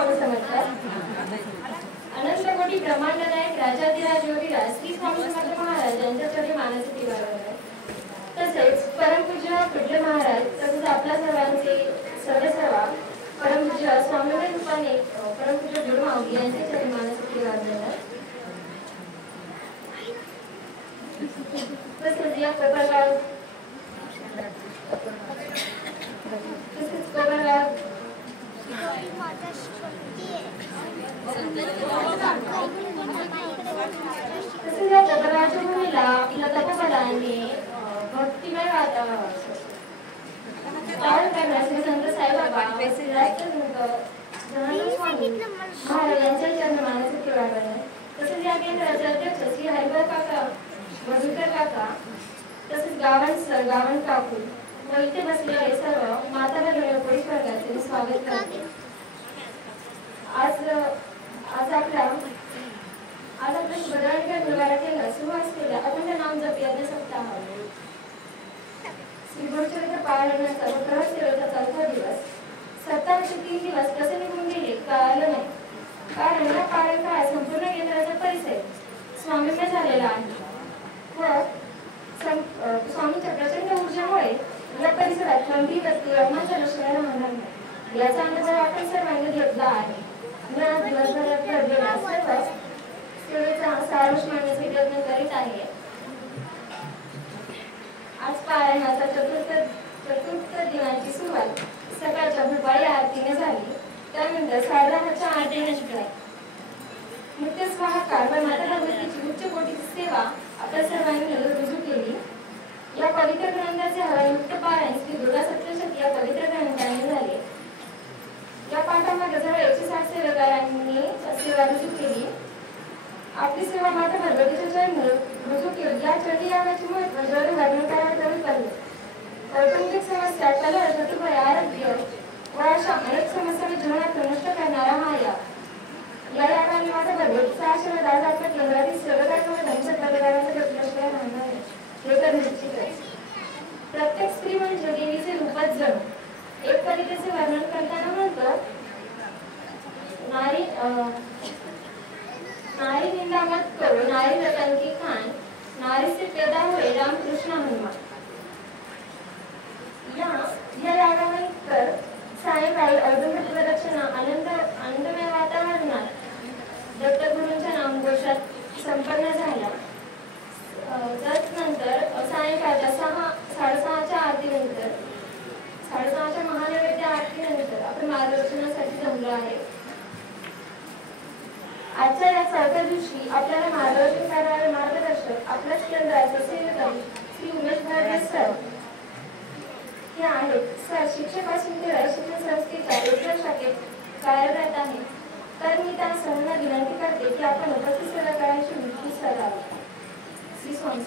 स्वामी समर्थ। अनंत कोटी ब्रह्मांड नायक राजाधिराज योगीराज श्री स्वामी समर्थ महाराज यांच्याकडे मानाचे दिवार आहे। तसेच परमपूज्य कुडले महाराज तसेच आपल्या सर्वांचे सर्वेसर्वा परमपूज्य स्वामी रूपाने परमपूज्य गुरुमाऊली यांच्याकडे मानाचे दिवार आहे। तसेच या कोपरगाव भूमीला आपल्या तपोबलाने भक्तिमय वातावरण करण्यासाठी संत साईबाबा महाराज यांच्या चरणमानाचे किवाड आहे। तसेच या केंद्राचे अध्यक्ष श्री हरिभाऊ काका वडूकर काका तसेच गावण काकू व इथे बसलेले सर्व माता भगिनी पोलीस वर्गाचे स्वागत करते। आज आपल्या बदलांच्या निवाराला सुरू असलेल्या अखंड नामजप यज्ञ सप्ताह श्री गुरुचरित्र पारायणाचा व प्रहर सेवेचा चौथा दिवस। सप्ताहाचे 3 दिवस कसे निघून गेले कळालं नाही, कारण या पारायण काळात संपूर्ण केंद्राचा परिसर स्वामीमय झालेला आहे व स्वामींच्या प्रचंड ऊर्जेमुळे या परिसरात कोणतीही व्यक्ती रोमांच लक्षणे राहणार नाही याचा अनुभव आपण सर्वांनी घेतला आहे। मी आज दिवसभरात घडलेल्या सर्व सेवेचा सारांश मांडण्याचा प्रयत्न करीत आहे। आज पारायणाचा चतुर्थ दिनाची सुरुवात सकाळच्या भुपाळी आरतीने झाली। त्यानंतर 10:30च्या आरतीने शिकली। मुख्य स्वाहाकार व माता भगवतीची उच्च कोटीची सेवा आपल्या सर्वांनी रुजू केली। या पवित्र ग्रंथाचे हरमुक्त पारायण श्री दुर्गा सप्तशती या पवित्र ग्रंथाने झाले। या पाठामध्ये जवळ 160 सेवेकरांनी सेवा रुजू केली। आपली सेवा माता भगवतीच्या चरणी रुजू केली। या चरणी यागाचे महत्त्व जवळ वर्णन करावे पडले। कौटुंबिक समस्या, कलह, शत्रुभय, आरोग्य व अशा अनेक समस्यांना जीवनात नष्ट करणारा हा या यागाने माता भगवतीचा आशीर्वाद आज आपल्या केंद्रातील सेवकांना व त्यांच्या परिवाराचा प्रतिष्ठा राहणार आहे हे तर निश्चित आहे। प्रत्येक स्त्री म्हणजे देवीचे रूपच जणू। एक कवितेचे वर्णन करताना म्हणतो, नारी निंदा मत करो, नारी रतन की खान, नारी से पैदा हुए रामकृष्ण हनुमान। या यागानंतर सायंकाळी औदुंबर प्रदक्षिणा आनंदमय वातावरणात दत्तगुरूंच्या नामघोषात संपन्न झाल्या। त्यानंतर सायंकाळच्या 6:30च्या आरतीनंतर 6:30च्या महानैवेद्य आरतीनंतर आपण मार्गदर्शनासाठी जमलो आहे। आजच्या या चौथ्या दिवशी आपल्याला मार्गदर्शन करणारे मार्गदर्शक आपल्याच केंद्राचे सेवेकरी श्री उमेश भाडे सर हे आहेत। सर शिक्षक असून ते शिक्षण संस्थेच्या एका शाखेत कार्यरत आहेत। तर मी त्यांना सर्वांना विनंती करते की आपण उपस्थित सेवेकरांची विनंती करावी। श्री स्वामी